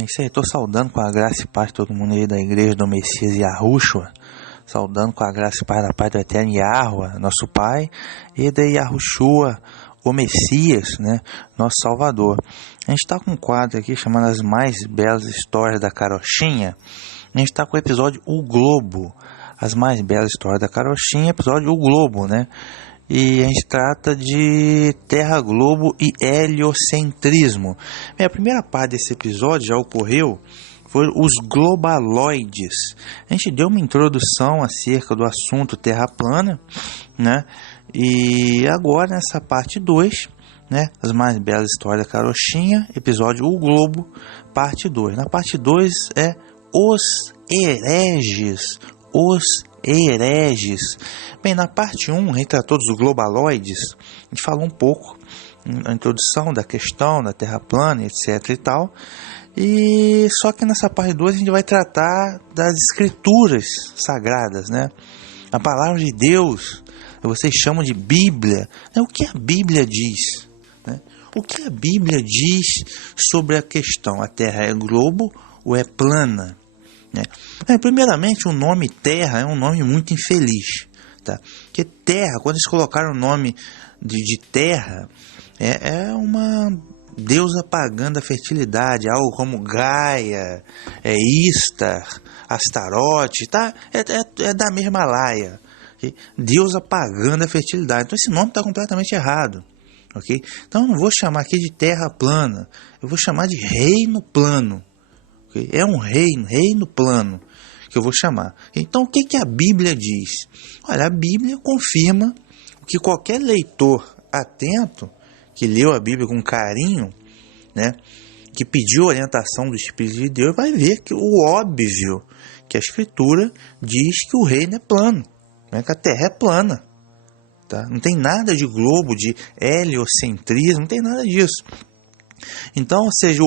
É isso aí, estou saudando com a graça e paz todo mundo aí da igreja do Messias Yahushua, saudando com a graça e paz da paz do eterno Yahua, nosso Pai, e da Yahushua, o Messias, né, nosso Salvador. A gente está com um quadro aqui chamado As Mais Belas Histórias da Carochinha. A gente está com o episódio O Globo, As Mais Belas Histórias da Carochinha, episódio O Globo, né? E a gente trata de Terra Globo e heliocentrismo. Bem, a primeira parte desse episódio já ocorreu, foi os globaloides. A gente deu uma introdução acerca do assunto Terra plana, né? E agora nessa parte 2, né? As Mais Belas Histórias da Carochinha, episódio O Globo, parte 2. Na parte 2 é os hereges, Bem, na parte 1, retratou dos globaloides, a gente falou um pouco na introdução da questão da Terra plana, etc e tal. E só que nessa parte 2 a gente vai tratar das escrituras sagradas, né? A palavra de Deus, vocês chamam de Bíblia. O que a Bíblia diz? O que a Bíblia diz sobre a questão? A Terra é globo ou é plana? Primeiramente, o nome Terra é um nome muito infeliz, tá? Porque Terra, quando eles colocaram o nome de Terra, é uma deusa pagã da fertilidade, algo como Gaia, Istar, Astarote, tá? É da mesma laia, okay? Deusa pagã da fertilidade. Então esse nome está completamente errado, ok? Então eu não vou chamar aqui de Terra plana, eu vou chamar de Reino plano. É um reino plano que eu vou chamar. Então, o que a Bíblia diz? Olha, a Bíblia confirma o que qualquer leitor atento, que leu a Bíblia com carinho, né, que pediu orientação do Espírito de Deus, vai ver que o óbvio, que a Escritura diz que o reino é plano, né, que a Terra é plana. Tá? Não tem nada de globo, de heliocentrismo, não tem nada disso. Então, ou seja,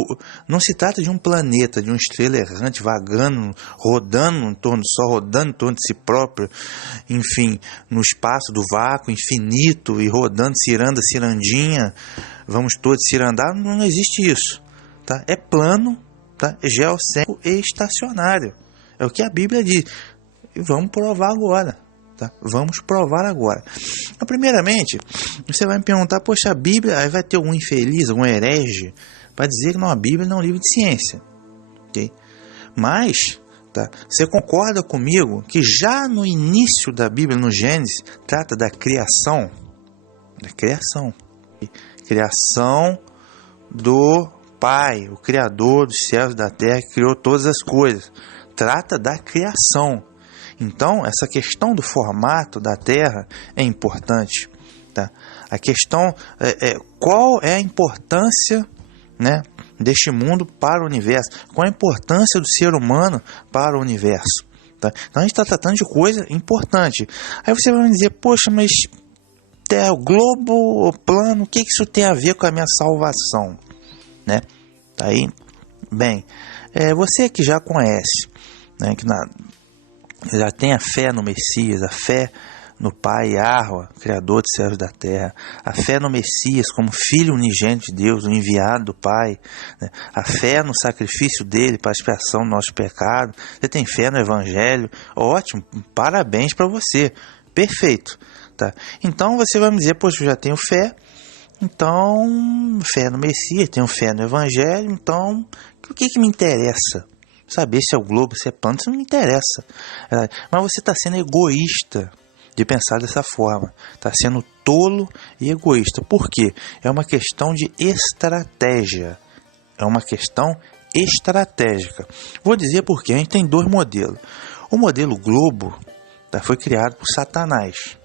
não se trata de um planeta, de uma estrela errante, vagando, rodando em torno do Sol, rodando em torno de si próprio, enfim, no espaço do vácuo infinito e rodando, cirandinha, vamos todos cirandar, não existe isso. Tá? É plano, tá? É geocêntrico e estacionário. É o que a Bíblia diz. E vamos provar agora. Tá? Vamos provar agora. Então, primeiramente, você vai me perguntar, poxa, a Bíblia, aí vai ter algum infeliz, algum herege, para dizer que não, a Bíblia não é um livro de ciência. Okay? Mas, tá, você concorda comigo que já no início da Bíblia, no Gênesis, trata da criação? Da criação. Criação do Pai, o Criador dos céus e da terra, que criou todas as coisas. Trata da criação. Então, essa questão do formato da Terra é importante. Tá? A questão qual é a importância, né, deste mundo para o universo? Qual a importância do ser humano para o universo? Tá? Então, a gente está tratando de coisa importante. Aí você vai me dizer, poxa, mas Terra, globo, o plano, o que isso tem a ver com a minha salvação? Né? Tá aí? Bem, você que já conhece, né, que já tem a fé no Messias, a fé no Pai Yahua, Criador dos céus e da terra, a fé no Messias como Filho unigênito de Deus, o enviado do Pai, né? A fé no sacrifício dele para a expiação do nosso pecado. Você tem fé no Evangelho? Ótimo, parabéns para você, perfeito. Tá? Então você vai me dizer, poxa, eu já tenho fé, então fé no Messias, tenho fé no Evangelho, então o que me interessa? Saber se é o globo, se é plano, isso não me interessa. Mas você está sendo egoísta de pensar dessa forma. Está sendo tolo e egoísta. Por quê? É uma questão de estratégia. É uma questão estratégica. Vou dizer por quê. A gente tem dois modelos. O modelo globo, tá, foi criado por Satanás.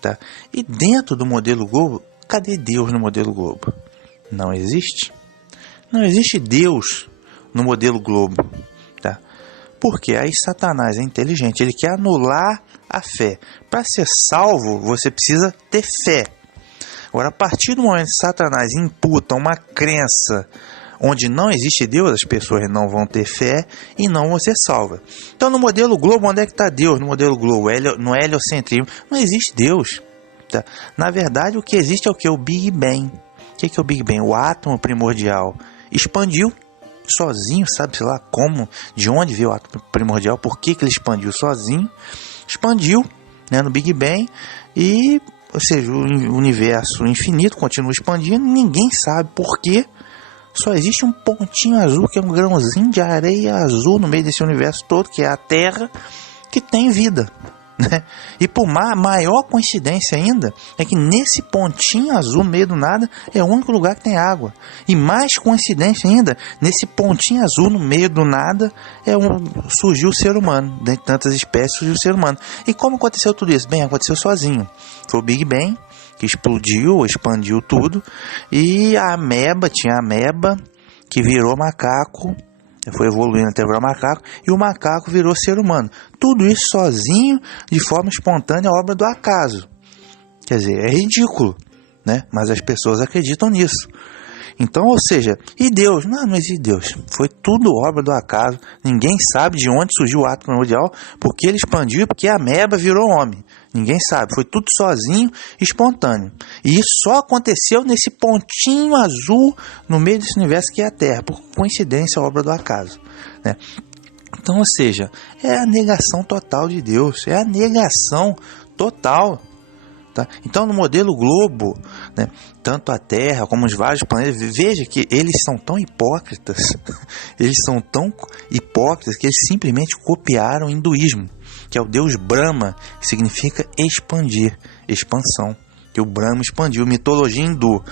Tá? E dentro do modelo globo, cadê Deus no modelo globo? Não existe. Não existe Deus no modelo globo. Tá? Porque aí Satanás é inteligente, ele quer anular a fé. Para ser salvo, você precisa ter fé. Agora, a partir do momento que Satanás imputa uma crença onde não existe Deus, as pessoas não vão ter fé e não vão ser salvas. Então, no modelo globo, onde é que está Deus? No modelo globo, no heliocentrismo, não existe Deus. Tá? Na verdade, o que existe é o que? O Big Bang. O que é o Big Bang? O átomo primordial expandiu, sozinho, sabe-se lá como, de onde veio o átomo primordial, por que ele expandiu sozinho, expandiu, né, no Big Bang, e, ou seja, o universo infinito continua expandindo, ninguém sabe por quê, só existe um pontinho azul, que é um grãozinho de areia azul no meio desse universo todo, que é a Terra, que tem vida. Né? E por maior coincidência ainda, é que nesse pontinho azul no meio do nada é o único lugar que tem água. E mais coincidência ainda, nesse pontinho azul no meio do nada surgiu o ser humano. Dentre tantas espécies surgiu o ser humano. E como aconteceu tudo isso? Bem, aconteceu sozinho. Foi o Big Bang que explodiu, expandiu tudo, e tinha a ameba que virou macaco, foi evoluindo até virar macaco, e o macaco virou ser humano. Tudo isso sozinho, de forma espontânea, obra do acaso. Quer dizer, é ridículo, né? Mas as pessoas acreditam nisso. Então, ou seja, e Deus? Não existe Deus. Foi tudo obra do acaso. Ninguém sabe de onde surgiu o átomo primordial, porque ele expandiu, porque a ameba virou homem. Ninguém sabe. Foi tudo sozinho, espontâneo. E isso só aconteceu nesse pontinho azul no meio desse universo que é a Terra. Por coincidência, obra do acaso, né? Então, ou seja, é a negação total de Deus. É a negação total. Tá? Então, no modelo globo, né, tanto a Terra como os vários planetas, veja que eles são tão hipócritas, que eles simplesmente copiaram o hinduísmo, que é o deus Brahma, que significa expandir, expansão, que o Brahma expandiu. Mitologia hindu,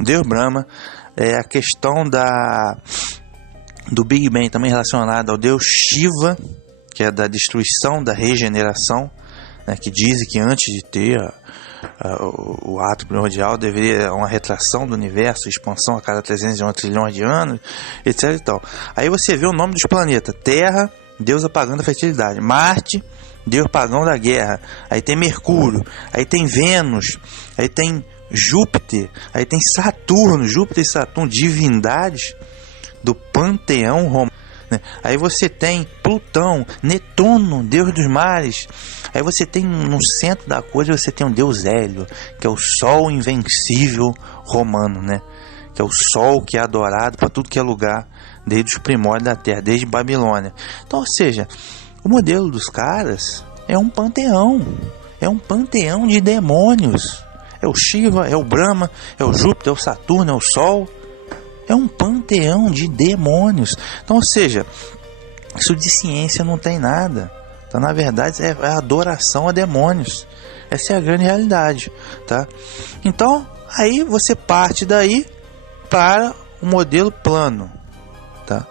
o deus Brahma, é a questão do Big Bang também relacionada ao deus Shiva, que é da destruição, da regeneração, né, que dizem que antes de ter o átomo primordial deveria uma retração do universo, expansão a cada 301 trilhões de anos, etc e tal. Aí você vê o nome dos planetas: Terra, deus pagão da fertilidade; Marte, deus pagão da guerra; aí tem Mercúrio, aí tem Vênus, aí tem Júpiter, aí tem Saturno. Júpiter e Saturno, divindades do panteão romano. Aí você tem Plutão, Netuno, deus dos mares. Aí você tem, no centro da coisa, você tem o deus Hélio, que é o sol invencível romano, né? Que é o sol que é adorado para tudo que é lugar, desde os primórdios da terra, desde Babilônia. Então, ou seja, o modelo dos caras é um panteão de demônios. É o Shiva, é o Brahma, é o Júpiter, é o Saturno, é o sol. É um panteão de demônios. Então, ou seja, isso de ciência não tem nada. Então, na verdade, é adoração a demônios. Essa é a grande realidade, tá? Então, aí você parte daí para o modelo plano, tá?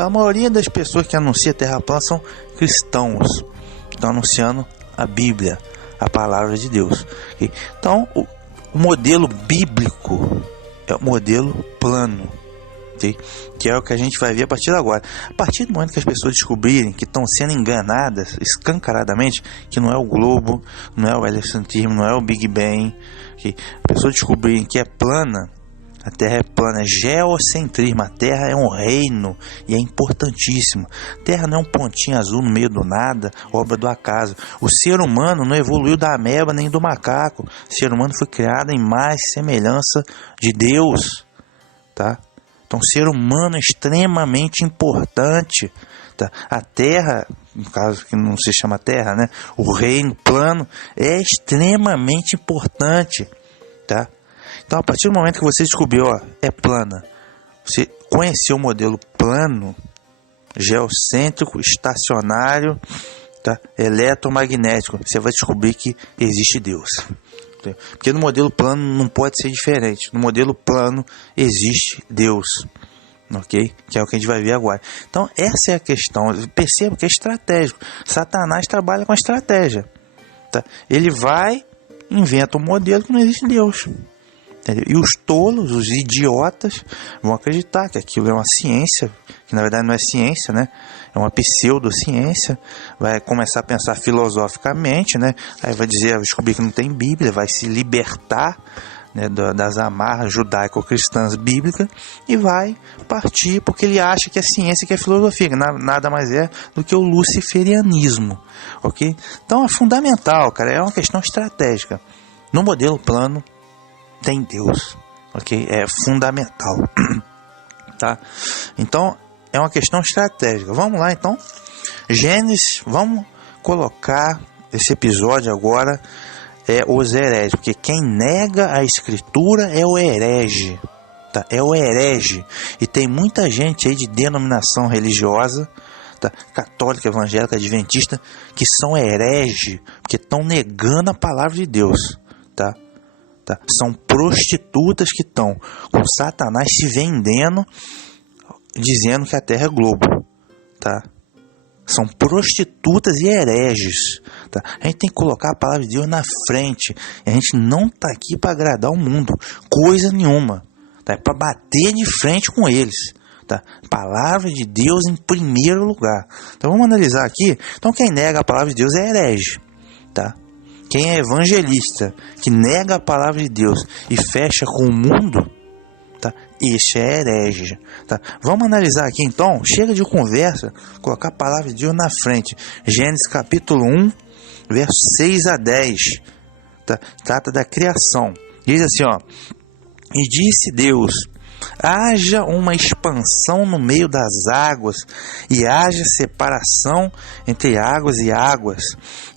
A maioria das pessoas que anunciam a Terra plana são cristãos, que estão anunciando a Bíblia, a palavra de Deus. Okay? Então, o modelo bíblico é o modelo plano, okay? Que é o que a gente vai ver a partir de agora. A partir do momento que as pessoas descobrirem que estão sendo enganadas escancaradamente, que não é o globo, não é o heliocentrismo, não é o Big Bang, okay? As pessoas descobrirem que é plana, a Terra é plana, geocentrismo, a Terra é um reino e é importantíssimo. A Terra não é um pontinho azul no meio do nada, obra do acaso. O ser humano não evoluiu da ameba nem do macaco. O ser humano foi criado em mais semelhança de Deus, tá? Então, o ser humano é extremamente importante, tá? A Terra, no caso que não se chama Terra, né? O reino plano é extremamente importante, tá? Então, a partir do momento que você descobriu, é plana, você conheceu o modelo plano, geocêntrico, estacionário, tá? Eletromagnético, você vai descobrir que existe Deus. Porque no modelo plano não pode ser diferente. No modelo plano existe Deus, ok? Que é o que a gente vai ver agora. Então, essa é a questão. Perceba que é estratégico. Satanás trabalha com a estratégia, tá? Ele inventa um modelo que não existe Deus. Entendeu? E os tolos, os idiotas, vão acreditar que aquilo é uma ciência, que na verdade não é ciência, né? É uma pseudociência. Vai começar a pensar filosoficamente, né? Aí vai descobrir que não tem Bíblia, vai se libertar, né, das amarras judaico-cristãs bíblicas e vai partir porque ele acha que é ciência, que é filosofia, que nada mais é do que o luciferianismo, ok? Então é fundamental, cara, é uma questão estratégica. No modelo plano tem Deus, ok? É fundamental, tá? Então, é uma questão estratégica. Vamos lá então. Gênesis, vamos colocar esse episódio agora, os hereges, porque quem nega a escritura é o herege, tá? É o herege. E tem muita gente aí de denominação religiosa, tá? Católica, evangélica, adventista, que são herege, porque estão negando a palavra de Deus, tá? São prostitutas que estão com Satanás se vendendo, dizendo que a Terra é globo, tá? São prostitutas e hereges, tá? A gente tem que colocar a palavra de Deus na frente. A gente não está aqui para agradar o mundo, coisa nenhuma, tá? É para bater de frente com eles, tá? Palavra de Deus em primeiro lugar. Então vamos analisar aqui. Então quem nega a palavra de Deus é herege, tá? Quem é evangelista, que nega a palavra de Deus e fecha com o mundo, tá? Este é herege, tá? Vamos analisar aqui então. Chega de conversa, colocar a palavra de Deus na frente. Gênesis capítulo 1, versos 6 a 10, tá? Trata da criação. Diz assim, ó: e disse Deus: haja uma expansão no meio das águas, e haja separação entre águas e águas.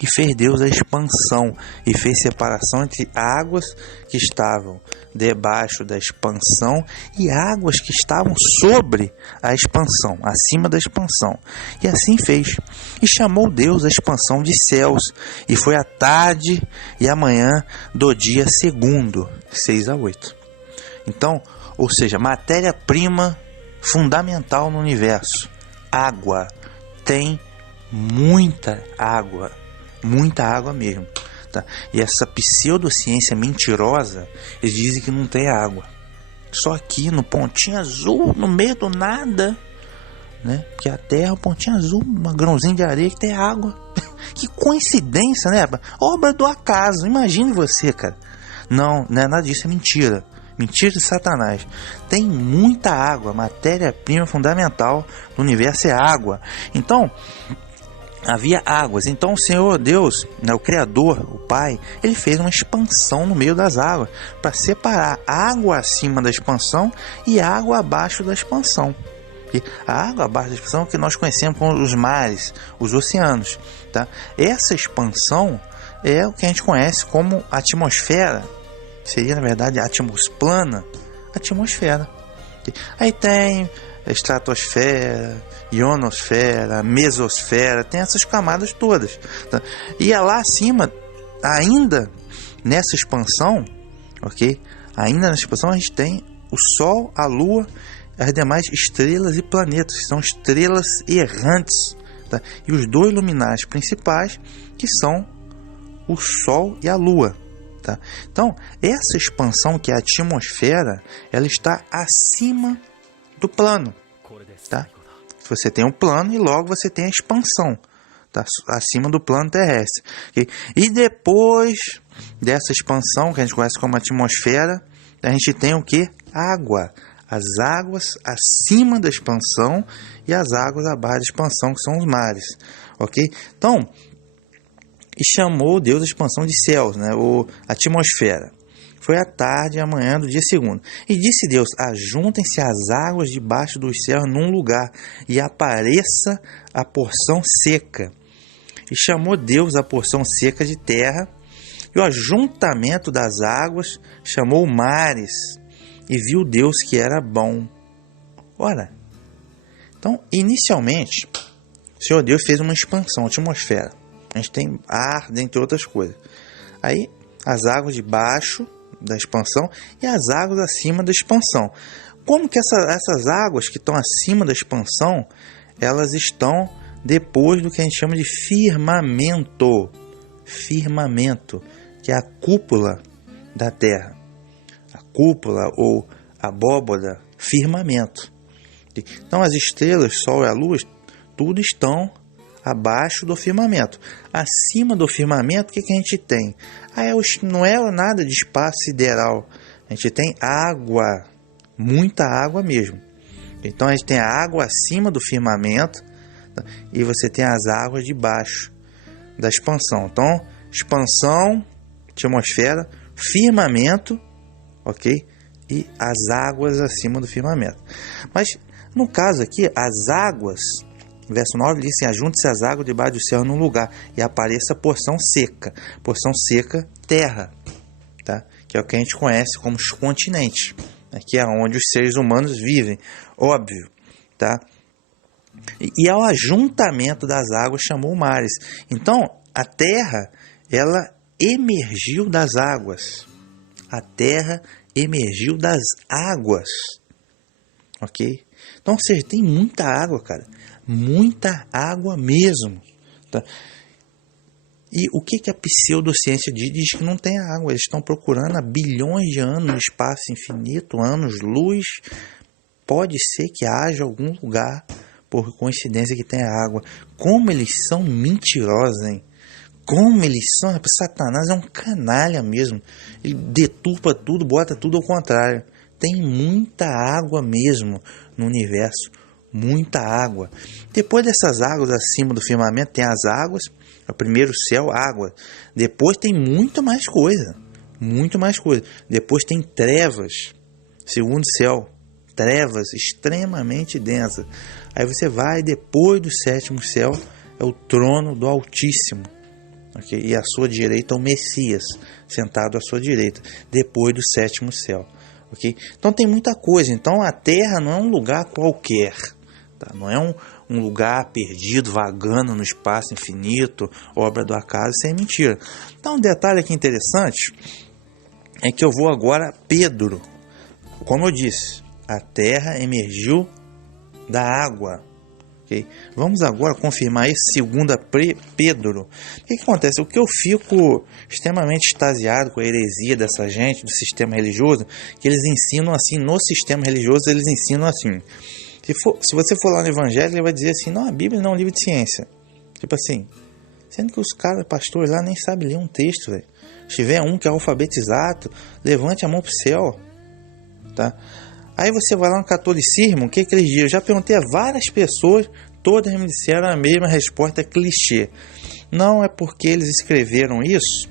E fez Deus a expansão, e fez separação entre águas que estavam debaixo da expansão e águas que estavam sobre a expansão, acima da expansão. E assim fez. E chamou Deus a expansão de céus, e foi a tarde e a manhã do dia segundo, 6 a 8. Então, ou seja, matéria-prima fundamental no universo, água. Tem muita água mesmo, tá? E essa pseudociência mentirosa, eles dizem que não tem água. Só aqui no pontinho azul, no meio do nada, né? Porque a Terra é um pontinho azul, um grãozinho de areia que tem água. Que coincidência, né? Obra do acaso. Imagine você, cara. Não é nada disso, é mentira. Mentira de Satanás. Tem muita água. Matéria-prima fundamental do universo é água. Então, havia águas. Então o Senhor Deus, né, o Criador, o Pai, ele fez uma expansão no meio das águas para separar água acima da expansão e água abaixo da expansão. E a água abaixo da expansão que nós conhecemos como os mares, os oceanos, tá? Essa expansão é o que a gente conhece como atmosfera. Seria, na verdade, a atmosfera. Aí tem estratosfera, ionosfera, mesosfera, tem essas camadas todas, tá? E lá acima, ainda nessa expansão, ok? Ainda nessa expansão a gente tem o Sol, a Lua, as demais estrelas e planetas, que são estrelas errantes, tá? E os dois luminares principais, que são o Sol e a Lua. Tá? Então, essa expansão que é a atmosfera, ela está acima do plano, tá? Você tem um plano e logo você tem a expansão, tá? Acima do plano terrestre. Okay? E depois dessa expansão, que a gente conhece como atmosfera, a gente tem o que? Água. As águas acima da expansão e as águas abaixo da expansão, que são os mares. Ok? Então, e chamou Deus a expansão de céus, né? Ou atmosfera. Foi a tarde e a manhã do dia segundo. E disse Deus: ajuntem-se as águas debaixo dos céus num lugar, e apareça a porção seca. E chamou Deus a porção seca de terra, e o ajuntamento das águas chamou mares, e viu Deus que era bom. Ora, então, inicialmente, o Senhor Deus fez uma expansão, atmosfera. A gente tem ar, dentre outras coisas. Aí, as águas de baixo da expansão e as águas acima da expansão. Como que essas águas que estão acima da expansão, elas estão depois do que a gente chama de firmamento. Firmamento, que é a cúpula da Terra. A cúpula ou abóboda, firmamento. Então, as estrelas, Sol e a Lua, tudo estão abaixo do firmamento. Acima do firmamento, o que a gente tem? Não é nada de espaço sideral. A gente tem água, muita água mesmo. Então a gente tem a água acima do firmamento, tá? E você tem as águas debaixo da expansão. Então, expansão, atmosfera, firmamento, ok? E as águas acima do firmamento. Mas No caso aqui, as águas, verso 9 diz assim: ajunte-se as águas debaixo do céu num lugar e apareça porção seca. Porção seca, terra, tá? Que é o que a gente conhece como os continentes, que é onde os seres humanos vivem, óbvio, tá? E ao ajuntamento das águas chamou mares. Então, a terra, ela emergiu das águas. A terra emergiu das águas, ok? Então, ou seja, tem muita água, cara. Muita água mesmo, tá? E o que a pseudociência diz? Diz que não tem água. Eles estão procurando há bilhões de anos no espaço infinito, anos-luz. Pode ser que haja algum lugar, por coincidência, que tenha água. Como eles são mentirosos, hein? Como eles são... Satanás é um canalha mesmo. Ele deturpa tudo, bota tudo ao contrário. Tem muita água mesmo no universo. Muita água. Depois dessas águas acima do firmamento, tem as águas. O primeiro céu, água. Depois tem muito mais coisa. Muito mais coisa. Depois tem trevas. Segundo céu. Trevas extremamente densas. Aí você vai, depois do sétimo céu, é o trono do Altíssimo. Okay? E à sua direita, o Messias, sentado à sua direita. Depois do sétimo céu. Okay? Então tem muita coisa. Então a Terra não é um lugar qualquer. Tá? Não é um lugar perdido, vagando no espaço infinito, obra do acaso. Isso é mentira. Então um detalhe aqui interessante é que eu vou agora a Pedro. Como eu disse, a terra emergiu da água. Okay? Vamos agora confirmar isso, segunda Pedro. O que acontece? O que eu fico extremamente extasiado com a heresia dessa gente, do sistema religioso, que eles ensinam assim, no sistema religioso eles ensinam assim. Se você for lá no Evangelho, ele vai dizer assim: não, a Bíblia não é um livro de ciência. Tipo assim, sendo que os caras, pastores lá, nem sabem ler um texto, velho. Se tiver um que é alfabetizado, levante a mão pro céu, tá? Aí você vai lá no catolicismo, o que eles dizem? Eu já perguntei a várias pessoas, todas me disseram a mesma resposta clichê. Não é porque eles escreveram isso,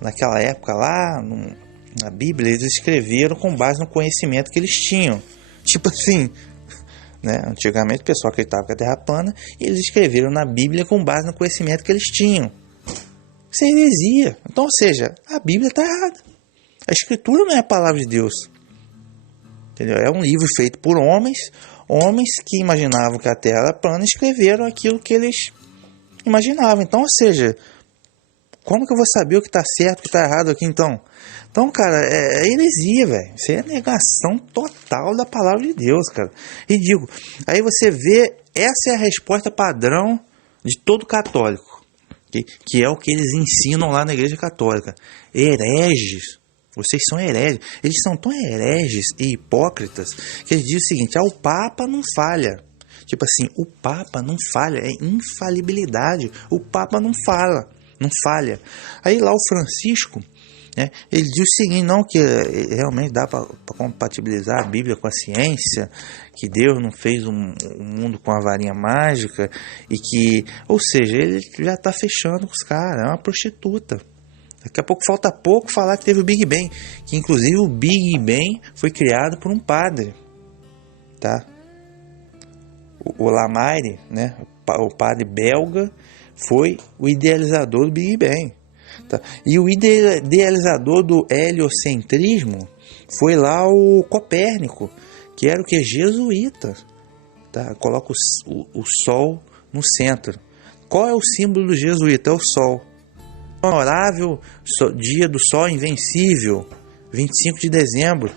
naquela época lá, na Bíblia, eles escreveram com base no conhecimento que eles tinham. Tipo assim, né? Antigamente o pessoal acreditava que a Terra é plana e eles escreveram na Bíblia com base no conhecimento que eles tinham. Isso é heresia. Então, ou seja, a Bíblia está errada. A Escritura não é a palavra de Deus. Entendeu? É um livro feito por homens que imaginavam que a Terra era plana e escreveram aquilo que eles imaginavam. Então, ou seja, como que eu vou saber o que está certo e o que está errado aqui então? Então, cara, é heresia, velho. Isso é negação total da palavra de Deus, cara. E digo, aí você vê, essa é a resposta padrão de todo católico, que é o que eles ensinam lá na Igreja Católica. Hereges. Vocês são hereges. Eles são tão hereges e hipócritas que eles dizem o seguinte: o Papa não falha. Tipo assim, o Papa não falha, é infalibilidade. O Papa não falha. Aí lá o Francisco, né, ele diz o seguinte: não, que realmente dá para compatibilizar a Bíblia com a ciência, que Deus não fez um mundo com a varinha mágica, e que, ou seja, ele já está fechando com os caras, é uma prostituta. Daqui a pouco, falta pouco falar que teve o Big Bang, que inclusive o Big Bang foi criado por um padre, tá? O Lamaire, né? O padre belga, foi o idealizador do Big Bang, tá? E o idealizador do heliocentrismo foi lá o Copérnico, que era o que? Jesuíta, tá? Coloca o Sol no centro. Qual é o símbolo do jesuíta? É o Sol. Honorável dia do Sol Invencível, 25 de dezembro,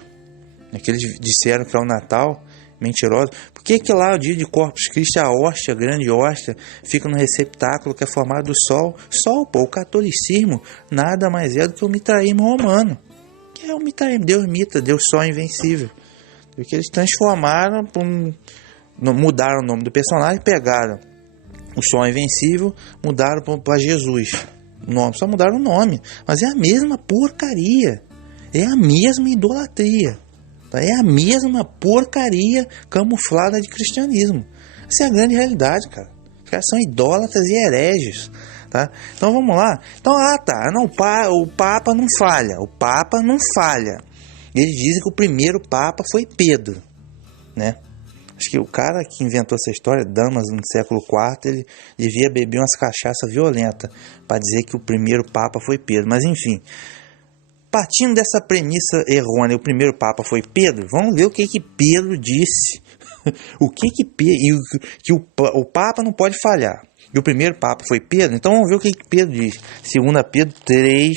que eles disseram que é o Natal, mentiroso. Por que lá o dia de Corpus Christi, a hóstia, a grande hóstia, fica no receptáculo que é formado do Sol? Sol, pô, o catolicismo nada mais é do que o mitraísmo romano, que é o mitraísmo, Deus mita, Deus Sol Invencível, porque eles transformaram, mudaram o nome do personagem, pegaram o Sol Invencível, mudaram para Jesus. Nome, só mudaram o nome, mas é a mesma porcaria, é a mesma idolatria, tá? É a mesma porcaria camuflada de cristianismo. Essa é a grande realidade, cara. Os caras são idólatras e hereges, tá? Então vamos lá. Então, não, o Papa não falha. Eles dizem que o primeiro Papa foi Pedro, né? Acho que o cara que inventou essa história, Damas, no século IV, ele devia beber umas cachaças violentas para dizer que o primeiro Papa foi Pedro. Mas enfim, partindo dessa premissa errônea, o primeiro Papa foi Pedro, vamos ver o que Pedro disse. O Papa não pode falhar. E o primeiro Papa foi Pedro, então vamos ver o que Pedro diz. 2 Pedro 3,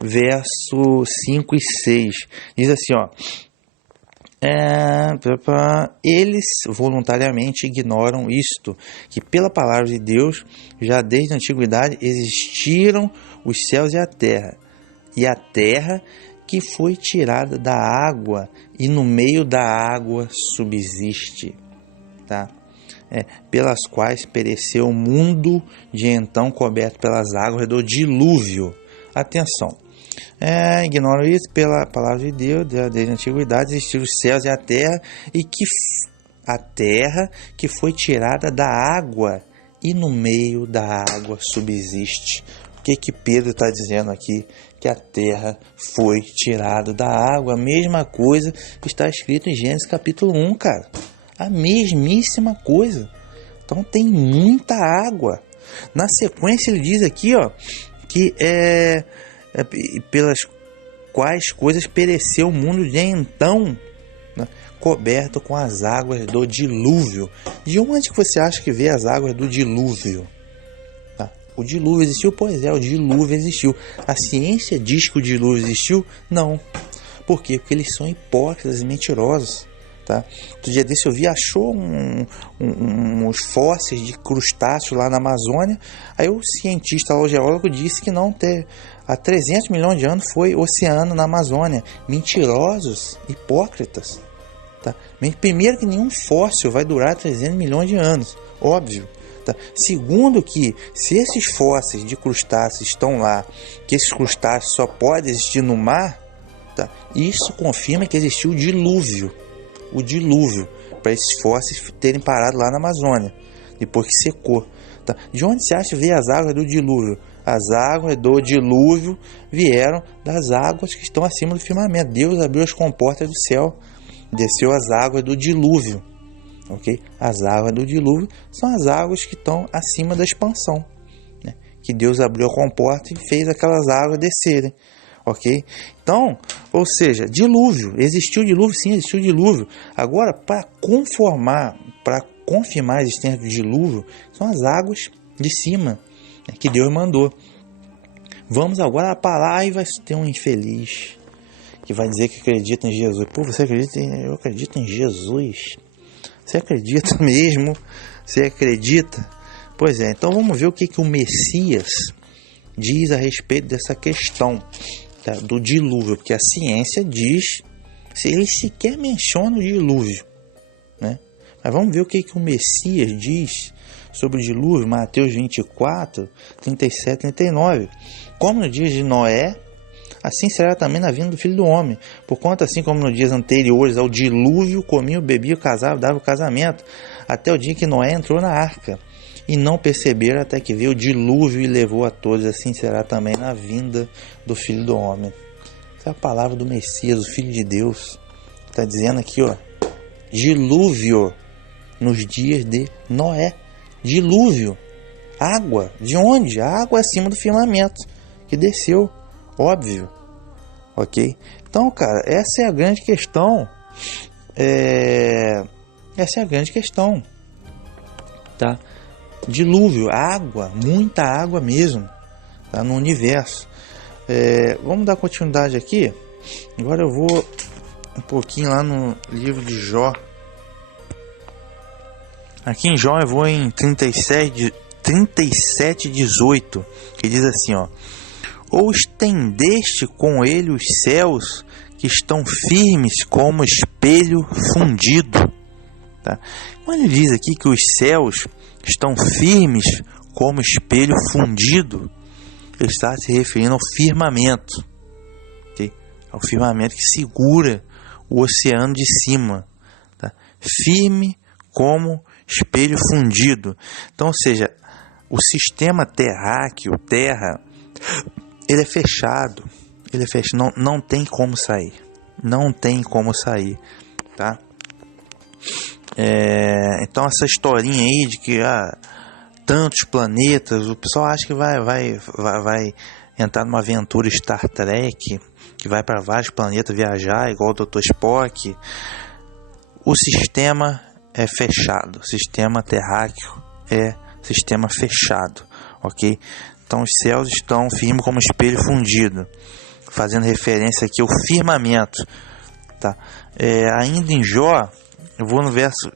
verso 5 e 6. Diz assim, ó. Eles voluntariamente ignoram isto, que pela palavra de Deus, já desde a antiguidade, existiram os céus e a terra que foi tirada da água, e no meio da água subsiste, tá? Pelas quais pereceu o mundo de então coberto pelas águas do dilúvio. Atenção. Ignoram isso, pela palavra de Deus, desde a antiguidade existiram os céus e a terra que foi tirada da água, e no meio da água subsiste. O que Pedro está dizendo aqui? Que a terra foi tirada da água. A mesma coisa que está escrito em Gênesis capítulo 1, cara. A mesmíssima coisa. Então tem muita água. Na sequência ele diz aqui, ó, que pelas quais coisas pereceu o mundo de então, né, coberto com as águas do dilúvio. De onde que você acha que veio as águas do dilúvio? Tá? O dilúvio existiu? Pois é, o dilúvio existiu. A ciência diz que o dilúvio existiu? Não. Por quê? Porque eles são hipócritas e mentirosos. Tá? Outro dia desse eu vi, achou uns fósseis de crustáceos lá na Amazônia. Aí o cientista, o geólogo, disse que não há 300 milhões de anos foi oceano na Amazônia. Mentirosos, hipócritas. Tá? Primeiro que nenhum fóssil vai durar 300 milhões de anos, óbvio. Tá? Segundo que, se esses fósseis de crustáceos estão lá, que esses crustáceos só podem existir no mar, tá? Isso confirma que existiu o dilúvio, para esses fósseis terem parado lá na Amazônia, depois que secou. Tá? De onde você acha que veio as águas do dilúvio? As águas do dilúvio vieram das águas que estão acima do firmamento. Deus abriu as comportas do céu, desceu as águas do dilúvio. Okay? As águas do dilúvio são as águas que estão acima da expansão, né? Que Deus abriu a comporta e fez aquelas águas descerem. Ok? Então, ou seja, dilúvio. Existiu dilúvio? Sim, existiu dilúvio. Agora, para confirmar a existência do dilúvio, são as águas de cima, né, que Deus mandou. Vamos agora para lá e vai ter um infeliz que vai dizer que acredita em Jesus. Pô, você acredita? Eu acredito em Jesus. Você acredita mesmo? Você acredita? Pois é, então vamos ver o que o Messias diz a respeito dessa questão do dilúvio, porque a ciência diz, se ele sequer menciona o dilúvio, né? Mas vamos ver o que o Messias diz sobre o dilúvio. Mateus 24, 37, 39. Como no dia de Noé, assim será também na vinda do Filho do Homem. Porquanto, assim como nos dias anteriores ao dilúvio, comiam, bebiam, casavam, davam casamento, até o dia que Noé entrou na arca. E não perceberam até que veio o dilúvio e levou a todos. Assim será também na vinda do Filho do Homem. Essa é a palavra do Messias, o Filho de Deus. Está dizendo aqui, ó, dilúvio nos dias de Noé. Dilúvio. Água. De onde? A água acima do firmamento, que desceu. Óbvio. Ok? Então, cara, essa é a grande questão. Essa é a grande questão. Tá? Dilúvio, água, muita água mesmo, tá, no universo. Vamos dar continuidade aqui. Agora eu vou um pouquinho lá no livro de Jó. Aqui em Jó eu vou em 37:18, que diz assim, ó: ou estendeste com ele os céus, que estão firmes como espelho fundido. Tá? Quando ele diz aqui que os céus estão firmes como espelho fundido, ele está se referindo ao firmamento, okay? Ao firmamento que segura o oceano de cima, tá? Firme como espelho fundido. Então, ou seja, o sistema terráqueo, terra, ele é fechado, não tem como sair, tá? Então essa historinha aí de que tantos planetas, o pessoal acha que vai entrar numa aventura Star Trek, que vai para vários planetas viajar, igual o Dr. Spock. O sistema é fechado, o sistema terráqueo é sistema fechado, ok? Então os céus estão firmes como espelho fundido, fazendo referência aqui ao firmamento, tá? Ainda em Jó, eu vou no verso,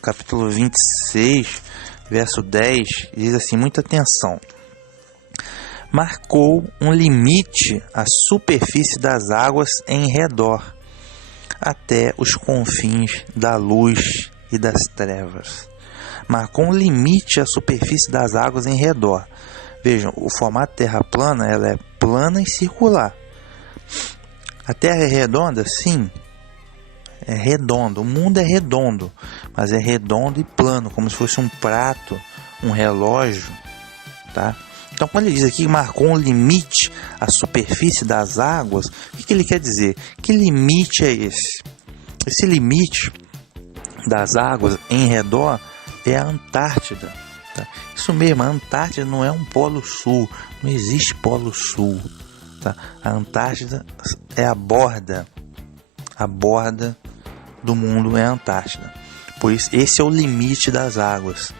capítulo 26, verso 10, diz assim, muita atenção. Marcou um limite à superfície das águas em redor, até os confins da luz e das trevas. Marcou um limite à superfície das águas em redor. Vejam, o formato terra plana, ela é plana e circular. A Terra é redonda? Sim, é redondo. O mundo é redondo, mas é redondo e plano, como se fosse um prato, um relógio, tá? Então, quando ele diz aqui que marcou um limite à superfície das águas, o que ele quer dizer? Que limite é esse? Esse limite das águas em redor é a Antártida. Tá? Isso mesmo, a Antártida não é um polo sul, não existe polo sul. Tá? A Antártida é a borda do mundo é a Antártida. Por isso, esse é o limite das águas.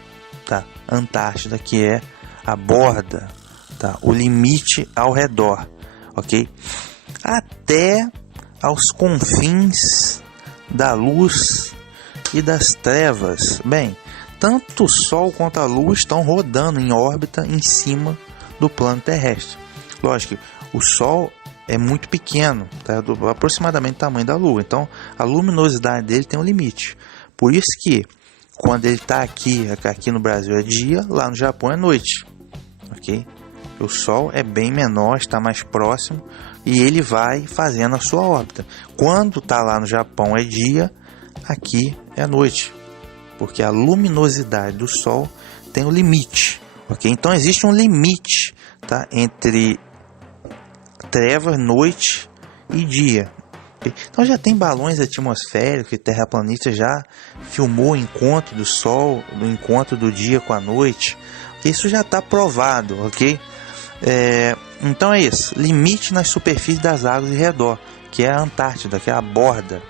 Tá? Antártida, que é a borda, tá? O limite ao redor, ok? Até aos confins da luz e das trevas. Bem, tanto o Sol quanto a Luz estão rodando em órbita em cima do plano terrestre. Lógico que o Sol é muito pequeno, tá? Aproximadamente o tamanho da Lua. Então, a luminosidade dele tem um limite. Por isso que, quando ele está aqui no Brasil é dia, lá no Japão é noite. Ok? O Sol é bem menor, está mais próximo e ele vai fazendo a sua órbita. Quando está lá no Japão é dia, aqui é noite, porque a luminosidade do Sol tem um limite. Ok? Então existe um limite, tá? Entre trevas, noite e dia. Okay? Então já tem balões atmosféricos, terraplanistas já filmou o encontro do Sol, do encontro do dia com a noite. Isso já está provado, ok? Então é isso, limite nas superfícies das águas em redor, que é a Antártida, que é a borda